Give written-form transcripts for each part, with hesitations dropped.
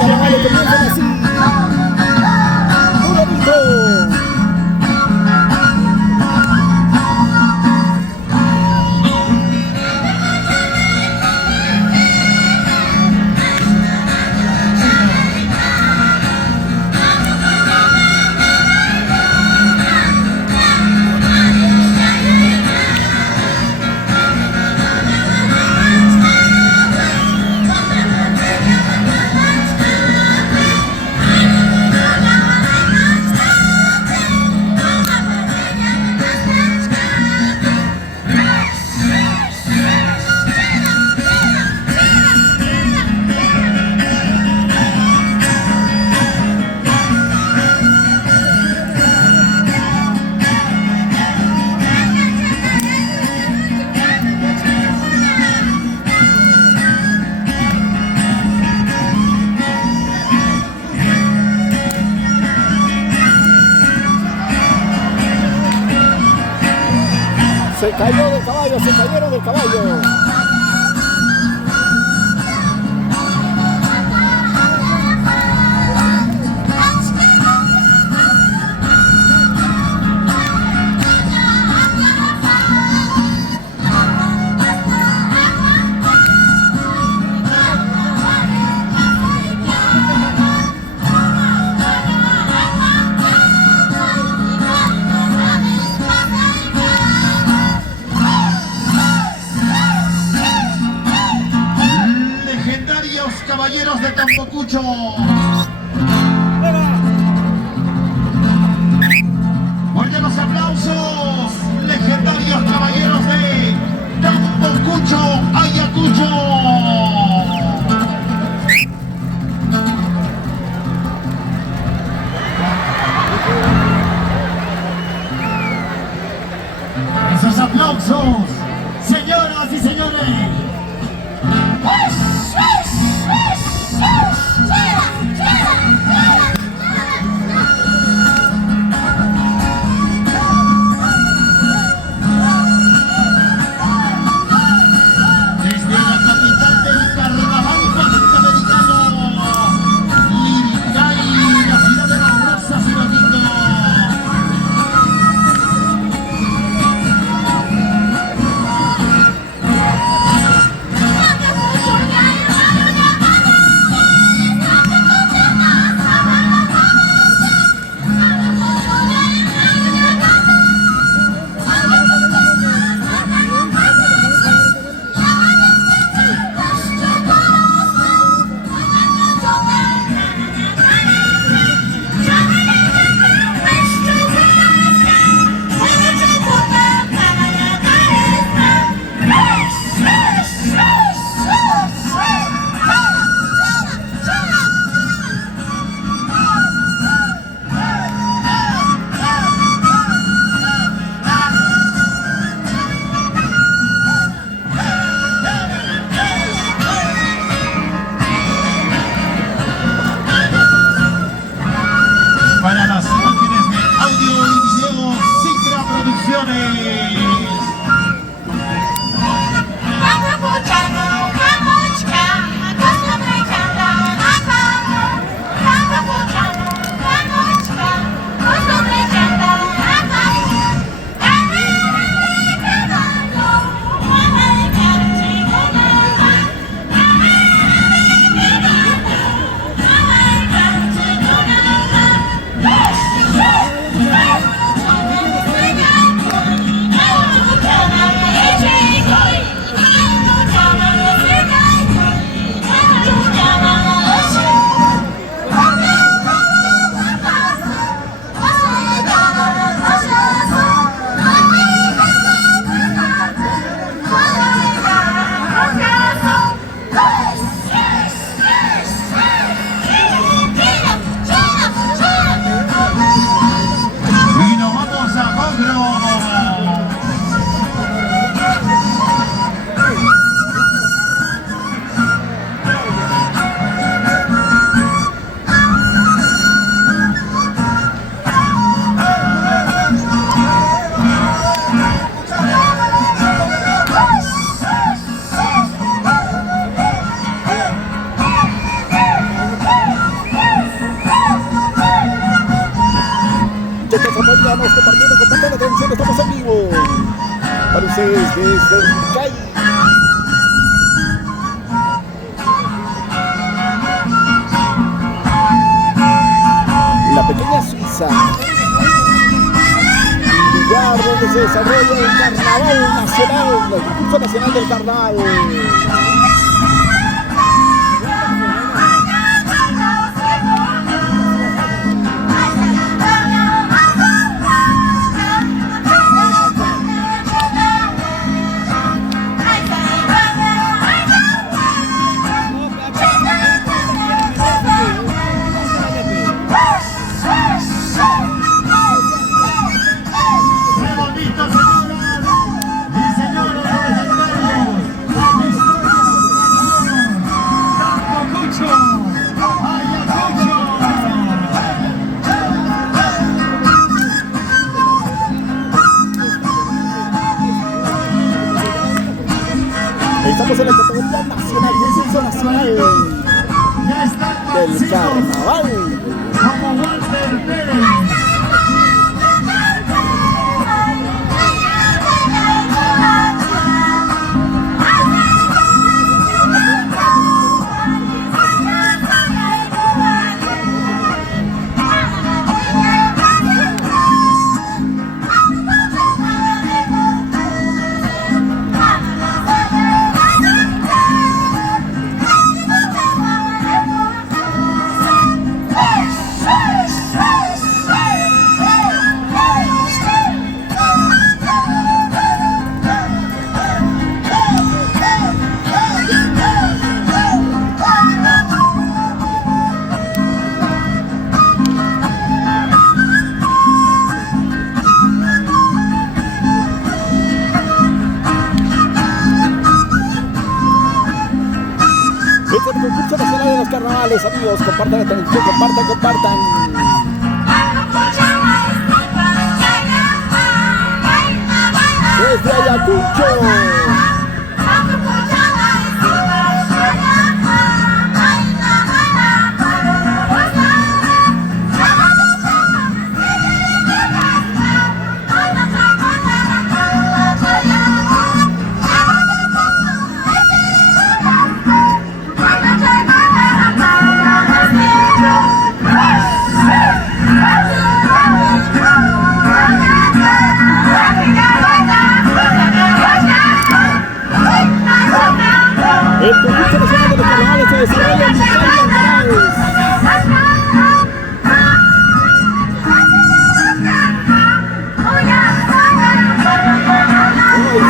carnaval comienzan así. Un domingo. Se cayó del caballo, se cayeron del caballo. Caballeros de Tampocucho. Fuerte los aplausos. Legendarios caballeros de Tampocucho, Ayacucho. Esos aplausos, señoras y señores. Para las imágenes de audio y video, Cicra Producciones. muchachos, apoyamos, compartiendo con toda la atención, estamos en vivo. Para ustedes desde Cali. La pequeña Suiza. Lugar donde se desarrolla el Carnaval Nacional, el concurso nacional del Carnaval. Estamos en la categoría nacional, concurso nacional del Carnaval. Como Walter Pérez. Este es el concurso nacional de los carnavales, amigos. Compartan la transmisión, compartan. Desde Ayacucho. El concurso nacional de los carnavales se desarrolla en Cali.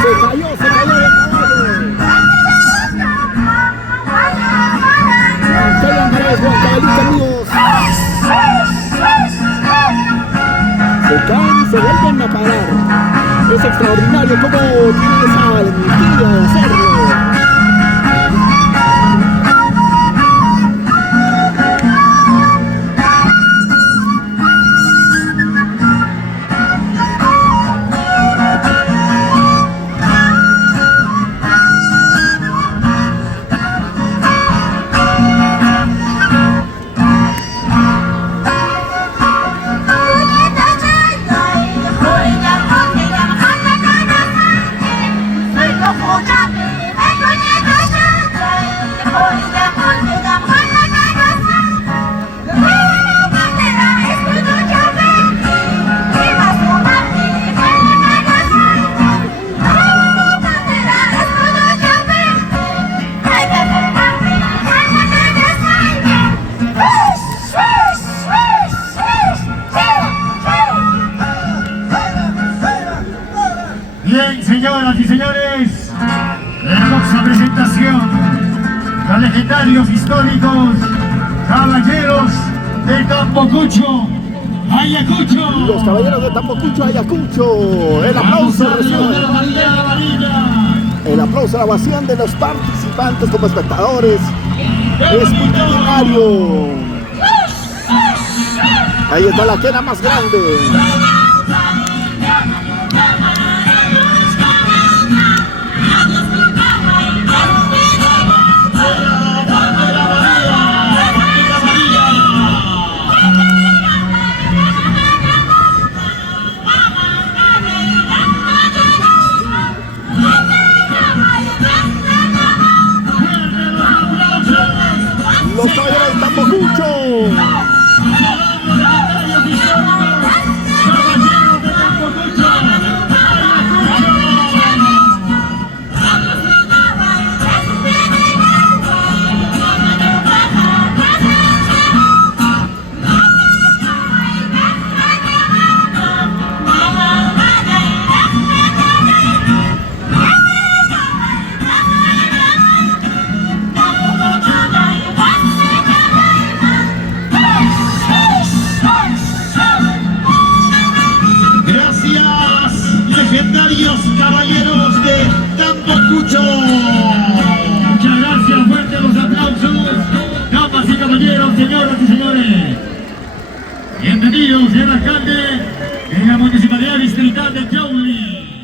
Se cayó de caballo. Caigan Graves, Juan Caballito, amigos. Se caen y se vuelven a parar. Es extraordinario cómo tienen esa valentía de hacerlo. Bien, señoras y señores, hermosa presentación. Los legendarios históricos caballeros de Tambocucho, Ayacucho. Los caballeros de Tambocucho, Ayacucho. El aplauso recibe. El aplauso a la ovación de los participantes como espectadores es multitudinario. Ahí está la quena más grande. damas y caballeros de Tambocucho. Muchas gracias, fuertes los aplausos, damas y caballeros, señoras y señores. Bienvenidos, señor alcalde, en la Municipalidad Distrital de Yauli.